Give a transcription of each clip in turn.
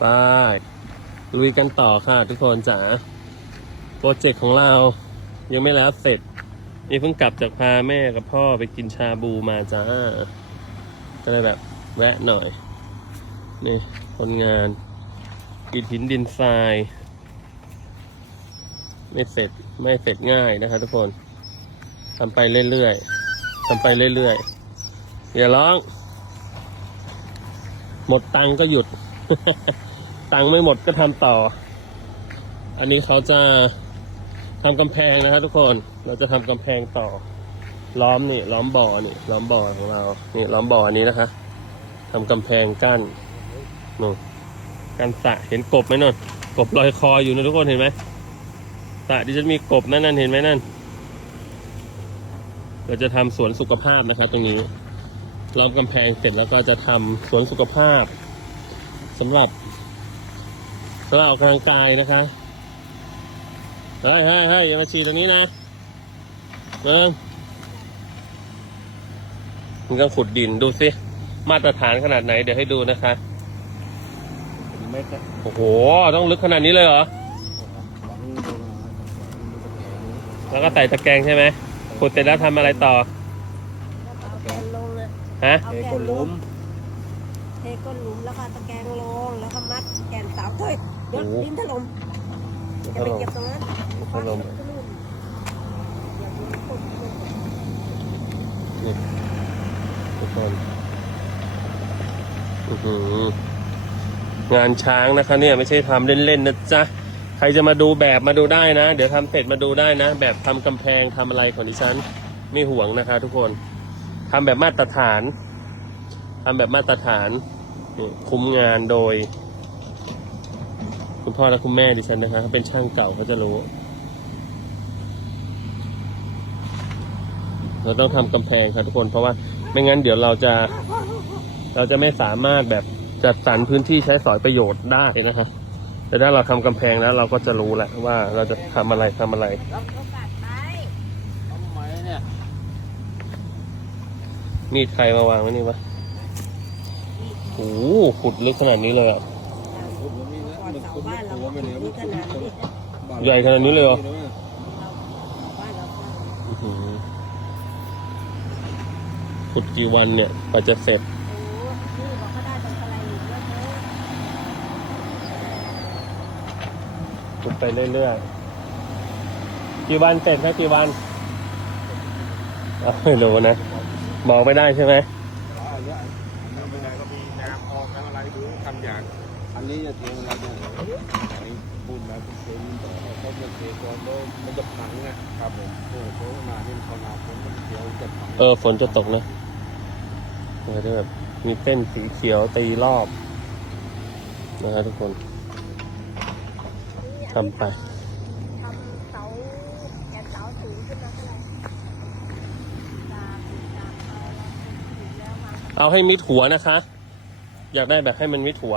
ไปลุยกันต่อค่ะทุกคนจ๋าโปรเจกต์ของเรายังไม่แล้วเสร็จ นี่เพิ่งกลับจากพาแม่กับพ่อไปกินชาบูมาจ้า ก็เลยแบบแวะหน่อย นี่คนงานอิฐหินดินทราย ไม่เสร็จไม่เสร็จง่ายนะคะทุกคนทำไปเรื่อยๆทำไปเรื่อยๆอย่าร้อง หมดตังก็หยุด ตังค์ไม่หมดก็ทำต่อ อันนี้เขาจะทำกำแพงนะครับทุกคน เราจะทำกำแพงต่อ ล้อมนี่ ล้อมบ่อนี่ ล้อมบ่อของเรา นี่ล้อมบ่ออันนี้นะคะทำกำแพงกั้นนู่นกันสะเห็นกบไหมนู่นกบลอยคออยู่นะทุกคนเห็นไหมสระที่ฉันมีกบนั่นนั่นเห็นไหมนั่น เราจะทำสวนสุขภาพนะครับ ตรงนี้ล้อมกำแพงเสร็จแล้วก็จะทำสวนสุขภาพ สำหรับสำหรับออกกำลังกายนะคะเฮ้ยเฮ้ยเฮ้ยอย่ามาฉีดตรงนี้นะเบิ้งมันก็ขุดดินดูสิมาตรฐานขนาดไหน เดี๋ยวให้ดูนะคะไม่ได้โอ้โห ต้องลึกขนาดนี้เลยเหรอหวังดูนะดูตะแกรงนี้แล้วก็ใส่ตะแกรงใช่ไหมขุดเสร็จแล้วทำอะไรต่อเอาแกนลงเลยฮะ เอาเทแกก้นนลหลุงมเท ก้นหลุมแล้วก็ตะแกรงลงแล้วก็มัดแกนเสาเฮ้ยเดี๋ยวโอ้โห ดินถล่มจะไปเก็บตรงนั้นถล่ม อย่าไปขุดนี่ทุกคนอื้อหืองานช้างนะคะ เนี่ยไม่ใช่ทำเล่นๆนะจ๊ะ ใครจะมาดูแบบมาดูได้นะ เดี๋ยวทำเสร็จมาดูได้นะ แบบทำกำแพงทำอะไรของดิฉัน ไม่ห่วงนะคะ ทุกคนทำแบบมาตรฐานทำแบบมาตรฐานนี่ คุ้มงานโดย คุณพ่อและคุณแม่ดิฉันนะคะเขาเป็นช่างเก่าเขาจะรู้ เราต้องทำกำแพงครับทุกคน เพราะว่าไม่งั้นเดี๋ยวเราจะ เราจะไม่สามารถแบบจัดสรรพื้นที่ใช้สอยประโยชน์ได้นะครับแต่ถ้าเราทำกำแพงแล้วเราก็จะรู้แหละว่าเราจะทำอะไรทำอะไรรับโอกาสไปทำไมเนี่ยมีดใครมาวางไว้นี่วะ โอ้โหขุดลึกขนาดนี้เลยอะขุดมันมีนะก่อนมันเสาขุดบ้านเราหัวไม่เหลือมีมันขขุดนาดนี้ใหญ่ขนาดนี้เลยเหรอ บ้านเราอื้อหือขุดกี่วันเนี่ยกว่าจะเสร็จ โอ้นี่บอกเขาได้ตรงอะไรอยู่แล้วเนอะขุดไปเรื่อยๆ กี่วันเสร็จครับกี่วันเอาไม่รู้นะ บอกไม่ได้ใช่ไหมไม่ได้ก็มีน้ำออกน้ำอะไรดูทำอย่าง อั นี้จะเทอะไรเนี่ยอันนี้พูดแล้วเป็นต่อเขาจะเทก่อนแล้วมันจะพังนะครับผมโอ้โหมานี่เขานาฝนมันเขียวจะพังเออฝนจะตกนะมันจะแบบมีเส้นสีเขียวตีรอบนะฮะทุกคนทำไปทำเสาแกนเสาสูงขึ้นมาเท่าไหร่เอาให้มิดหัวนะคะ อยากได้แบบให้มันมิดหัว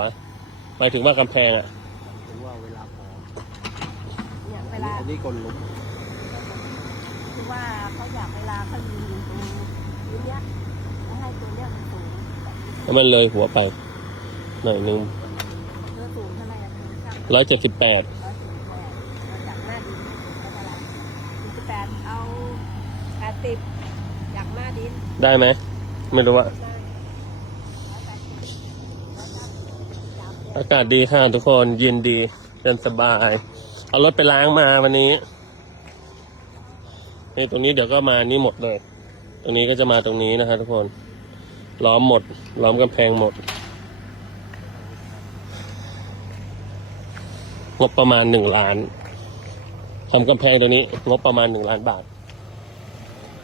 หมายถึงว่ากำแพงอะถึงว่าเวลาพอเนี่ยเวลาอันนี้คนลุกคือว่าเขาอยากเวลาเขายืนอยู่ตรงนี้เนี้ยเขาให้ตัวเนี้ยมันสูงแบบนี้แล้วมันเลยหัวไป หน่อยหนึ่งเออสูงเท่าไหร่อะสูงช่างร้อยเจ็ดสิบแปดร้อยสิบแปดมาจากหน้าดินแล้วอะไรสี่สิบแปดเอาแปดสิบจากหน้าดิน ได้ไหม ไม่รู้ว่า ได้ร้อยแปดสิบร้อยเก้าสิบสามสิบ อากาศดีค่ะทุกคนเย็นดีเดินสบาย เอารถไปล้างมาวันนี้นี่ตรงนี้เดี๋ยวก็มานี่หมดเลย ตรงนี้ก็จะมาตรงนี้นะครับทุกคน ล้อมหมด ล้อมกำแพงหมด งบประมาณหนึ่งล้านทำกำแพงตัวนี้ งบประมาณหนึ่งล้านบาท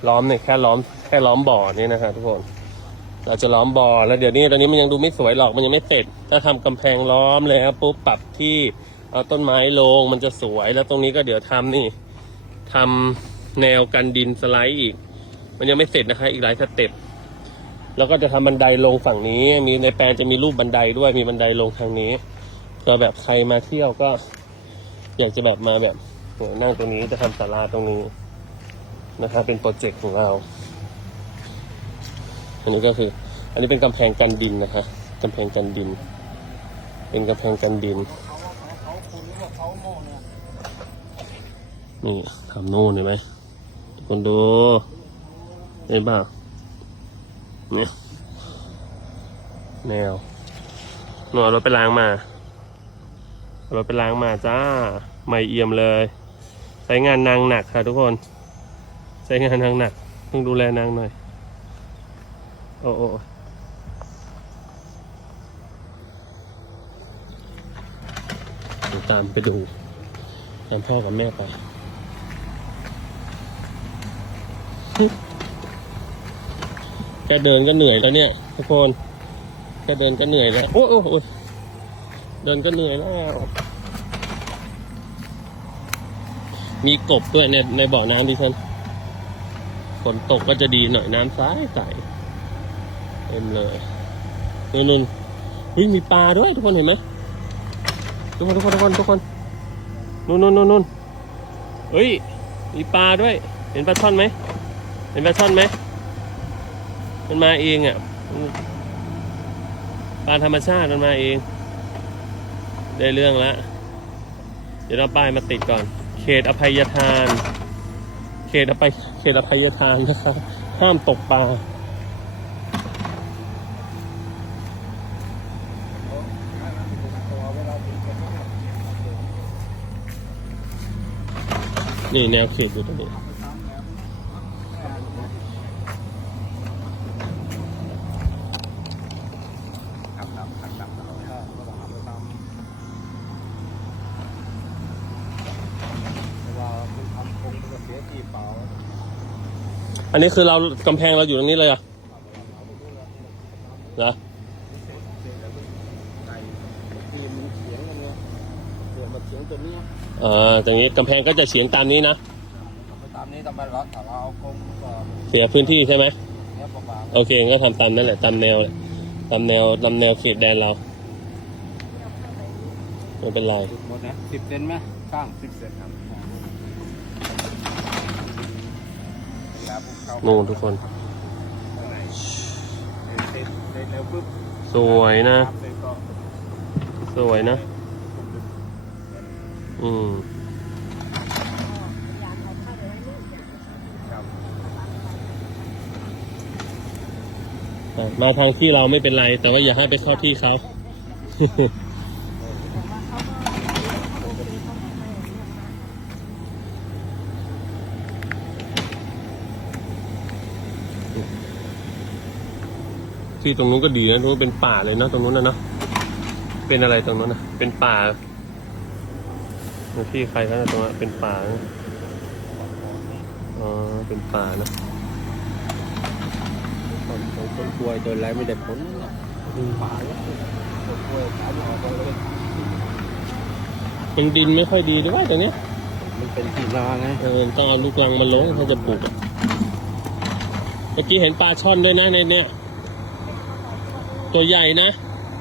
ล้อมเนี่ยแค่ล้อมแค่ล้อมบ่อนี่นะครับทุกคน เราจะล้อมบ่อแล้วเดี๋ยวนี้ตอนนี้มันยังดูไม่สวยหรอกมันยังไม่เสร็จ ถ้าทำกำแพงล้อมเลยครับปุ๊บปรับที่เอาต้นไม้ลงมันจะสวยแล้วตรงนี้ก็เดี๋ยวทำนี่ทำแนวกันดินสไลด์อีก มันยังไม่เสร็จนะคะ อีกหลายสเต็ปแล้วก็จะทำบันไดลงฝั่งนี้ มีในแปลนจะมีรูปบันไดด้วยมีบันไดลงทางนี้เพื่อแบบใครมาเที่ยวก็ อยากจะแบบมาแบบนั่งตรงนี้จะทำศาลาตรงนี้นะครับเป็นโปรเจกต์ของเรา อันนี้ก็คือ อันนี้เป็นกำแพงกันดินนะคะกำแพงกันดิน เป็นกำแพงกันดินนี่ทำโน่นเห็นไหมทุกคนดูเห็นเปล่าเนี่ยแนวหนูเอารถไปล้างมาเอารถไปล้างมาจ้าไม่เอี่ยมเลยใช้งานนางหนักค่ะทุกคน ใช้งานนางหนักต้องดูแลนางหน่อย โอ้โอ้ตามไปดูตามพ่อกับแม่ไปแค่เดินก็เหนื่อยแล้วเนี่ยทุกคนแค่เดินก็เหนื่อยแล้ว โอ้โอ้เดินก็เหนื่อยแล้ว มีกบด้วยเนี่ยในบ่อน้ำดิฉันฝนตกก็จะดีหน่อยน้ำใสใส เต็มเลยนู่นนู่นเฮ้ยมีปลาด้วยทุกคนเห็นไหมทุกคนทุกคนทุกคนทุกคนนู่นนู่นนู่นนู่นเฮ้ยมีปลาด้วย เห็นปลาช่อนไหมเห็นปลาช่อนไหมมันมาเองอะปลาธรรมชาติมันมาเอง ได้เรื่องละเดี๋ยวเราป้ายมาติดก่อน เขตอภัยทาน เขตอภัยเขตอภัยทานนะครับห้ามตกปลา นี่แนวเขตอยู่ตรงนี้อันนี้คือเรากำแพงเราอยู่ตรงนี้เลยอะนะเฉียงกันเดี๋ยงตัวนี้ อ่าตรงนี้กำแพงก็จะเฉียงตามนี้นะทำไปตามนี้ทำไมเราถ้าเราเอาคงก็เสียพื้นที่ใช่ไหมเนี้ยประมาณโอเคงั้นก็ทำตามนั่นแหละตามแนวแหละตามแนวตามแนวเขตแดนเราไม่เป็นไรหมดนะสิบเซนไหมข้างสิบเซนครับนู่นทุกคนเสร็จเสร็จแล้วปุ๊บสวยนะเสร็จก็สวยนะ อืมากเออมาทางที่เราไม่เป็นไร แต่ว่าอย่าให้ไปเข้าที่เขาที่ตรงนู้นก็ดีนะตรงนู้นเป็นป่าเลยเนะตรงนู้นนะเนาะเป็นอะไรตรงนู้นนะเป็นป่า ที่ใครเขานะตรงนั้นเป็นป่านะอ๋อ เป็นป่านะต้นต้นต้นกล้วยต้นอะไรไม่ได้ผลหรอกอืมป่าแล้วต้นกล้วยขายออกไปเลยมันดินไม่ค่อยดีด้วยตรงนี้มันเป็นที่นาไงเออต้องเอาลูกรังมาลงถ้าจะปลูกอะเมื่อกี้เห็นปลาช่อนด้วยนะในเนี้ยตัวใหญ่นะ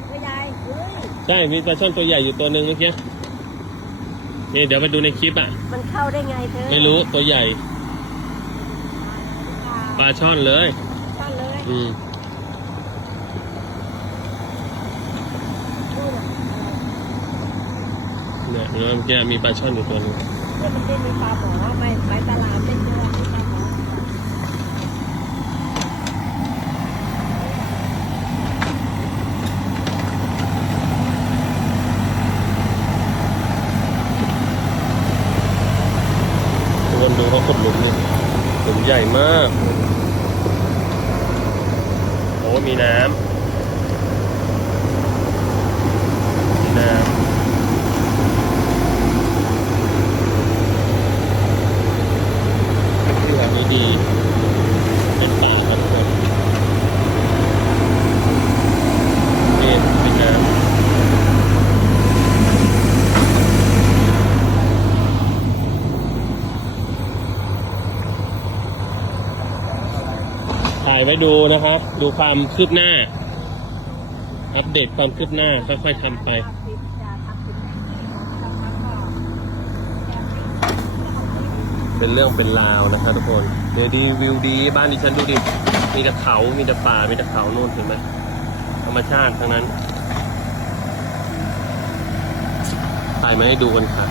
ไม่ได้เฮ้ยใช่มีปลาช่อนตัวใหญ่อยู่ตัวหนึ่งเมื่อกี้ นี่เดี๋ยวมาดูในคลิปอะ มันเข้าได้ไงเธอไม่รู้ตัวใหญ่ปลาช่อนเลยช่อนเลยอืมนู่นน่ะเนี่ยเห็นไหมเมื่อกี้มีปลาช่อนอยู่ตัวหนึงเดี๋ยวมันได้มีปลาหมอไปไปตลาดเป็นเดือนมีปลาหมอ ทุกคนดูเขาขุดหลุมนี่หลุมให ญ่มาก โอ้มีน้ำมีน้ำที่แบบนี้ดี เป็นป่าครับทุกคนนี่เป็นน้ำ ถ่าย ไว้ดูนะครับ ดูความคืบหน้า อัปเดตความคืบหน้าค่อยๆทำไปเป็นเรื่องเป็นราวนะครับทุกคนเดี๋ยวดีวิวดีบ้านดิฉันดูดิมีแต่เขา มีแต่ป่า มีแต่เขาโน่นเห็นไหมธรรมชาติทั้งนั้นถ่ายมาให้ดูกันค่ะ